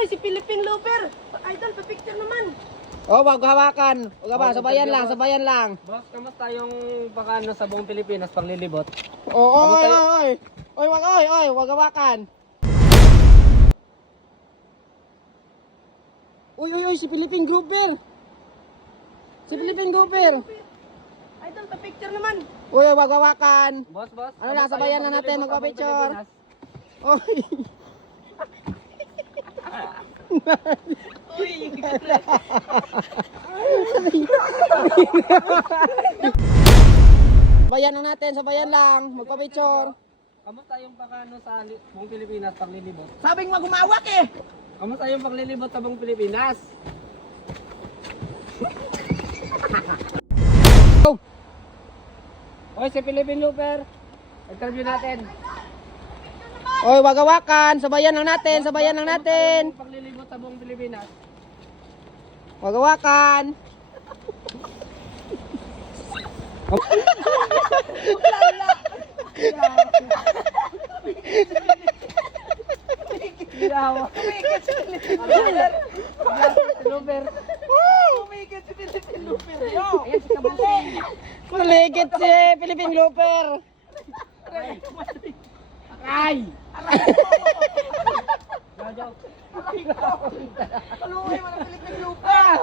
Oy, si Philippine Looper. Idol, pa-picture naman. Oh, wag hawakan. Wag ba, sabayan lang, sabayan lang. Boss, kamusta yung pakano sa buong Pilipinas paglilibot? Oh, oy. Oy, wag hawakan. Uy, si Philippine Grouper. Si Philippine Grouper. Idol, pa-picture naman. Uy, wag hawakan. Boss. Ano lang, sabayan na natin, magpa-picture. Oy. Uy, Sabayan lang natin, sabayan lang, magpa-picture. Kamusta yung pakano sa buong Pilipinas paglilibot? sabing wag humawak eh. Kamusta yung paglilibot sa buong Pilipinas? Oy, si Philippine Looper. Interview natin. Oy, wag hawakan, sabayan lang natin, sabayan lang natin. Kamusta yung paglilibot sa buong Pilipinas? Wag hawakan. Yawa. Umikit si Philippine Looper. Umikit si Philippine Looper. Yo. Ayan si Kabusing. Maligit si Philippine Grouper. Ay! Paluhay mo ng Philippine Looper.